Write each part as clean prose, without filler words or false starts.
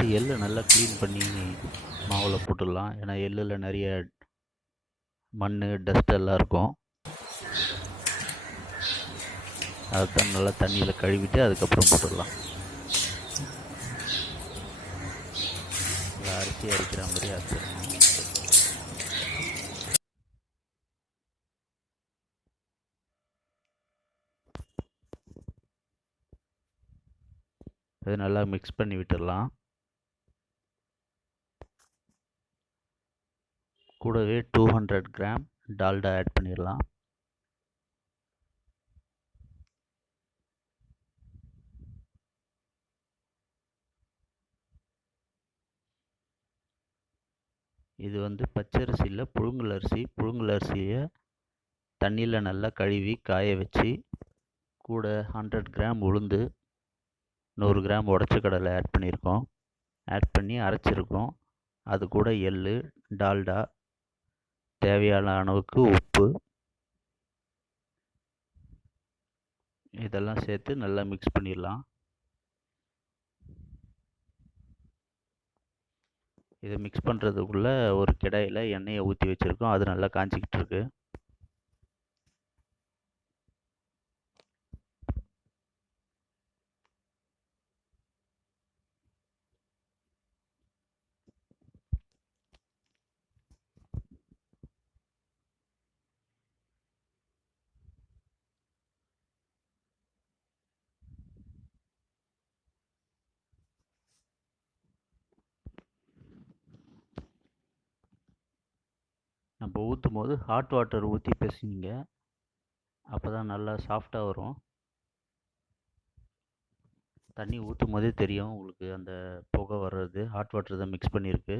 First எள்ளை நல்லா clean பண்ணி மாவில் போட்டுடலாம். ஏன்னா எள்ளில் நிறைய மண் டஸ்ட் எல்லாம் இருக்கும். அதைத்தான் நல்லா தண்ணியில் கழுவிட்டு அதுக்கப்புறம் போட்டுடலாம். நல்லா அரிசி அரைக்கிற மாதிரி அரைச்சிடணும். அது நல்லா மிக்ஸ் பண்ணி விட்டுடலாம். கூடவே 200 கிராம் டால்டா ஆட் பண்ணிடலாம். இது வந்து பச்சரிசி இல்லை, புழுங்கல் அரிசி. புழுங்கல் அரிசியை தண்ணியில் நல்லா கழுவி காய வச்சு கூட 100 கிராம் உளுந்து, 100 கிராம் உடச்ச கடலை ஆட் பண்ணியிருக்கோம். ஆட் பண்ணி அரைச்சிருக்கோம். அது கூட எள்ளு, டால்டா, தேவையான அளவுக்கு உப்பு, இதெல்லாம் சேர்த்து நல்லா மிக்ஸ் பண்ணிடலாம். இதை மிக்ஸ் பண்ணுறதுக்குள்ளே ஒரு கடாயில் எண்ணெயை ஊற்றி வச்சுருக்கோம். அது நல்லா காஞ்சிக்கிட்டு இருக்கு. நம்ம ஊற்றும் போது ஹாட் வாட்டர் ஊற்றி பிசைங்க. அப்போ தான் நல்லா சாஃப்டாக வரும். தண்ணி ஊற்றும் போதே தெரியும் உங்களுக்கு அந்த புகை வர்றது. ஹாட் வாட்டர் தான் மிக்ஸ் பண்ணியிருக்கு.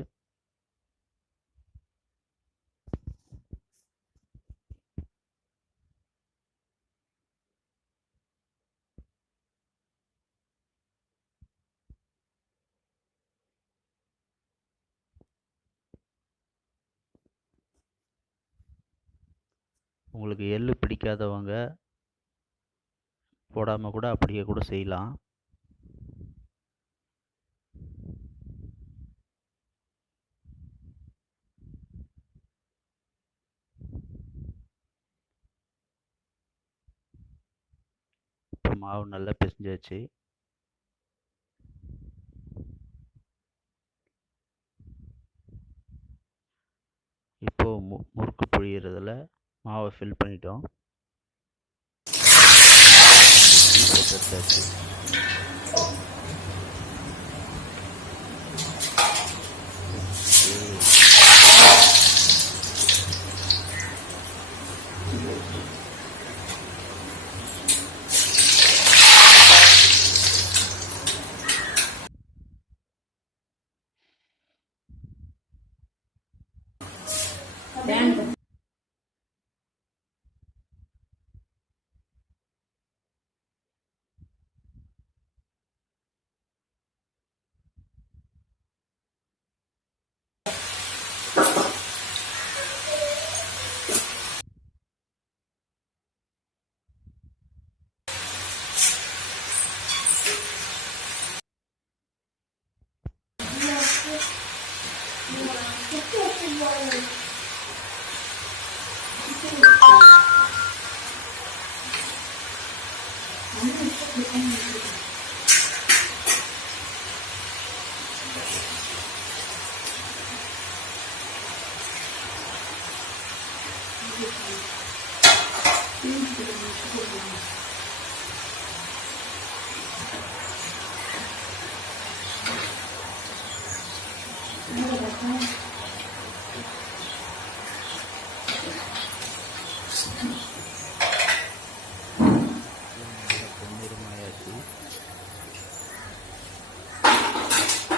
உங்களுக்கு எள்ளு பிடிக்காதவங்க போடாமல் கூட அப்படியே கூட செய்யலாம். இப்போ மாவு நல்லா பிசைஞ்சாச்சு. இப்போது முறுக்கு புழியறதில் மாவை ஃபில் பண்ணிட்டோம். போட்டு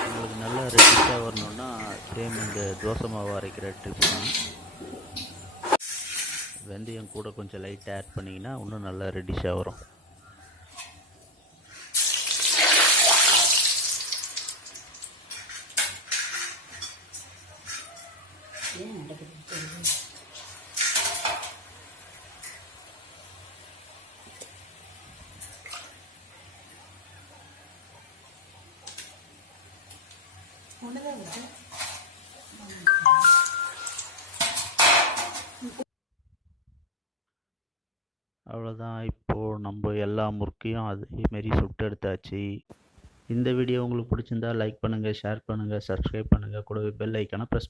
உங்களுக்கு நல்லா ரெடிஷாக வரணுன்னா சேம் இந்த தோசை மாவு அரைக்கிற டிப்ஸ் தான். வெந்தயம் கூட கொஞ்சம் லைட்டாக ஆட் பண்ணிங்கன்னா இன்னும் நல்லா ரெடிஷாக வரும். அவ்வளோதான். இப்போது நம்ம எல்லா முறுக்கையும் அதேமாரி சுட்டு எடுத்தாச்சு. இந்த வீடியோ உங்களுக்கு பிடிச்சிருந்தா லைக் பண்ணுங்கள், ஷேர் பண்ணுங்கள், சப்ஸ்கிரைப் பண்ணுங்கள், கூடவே பெல் ஐக்கானை ப்ரெஸ்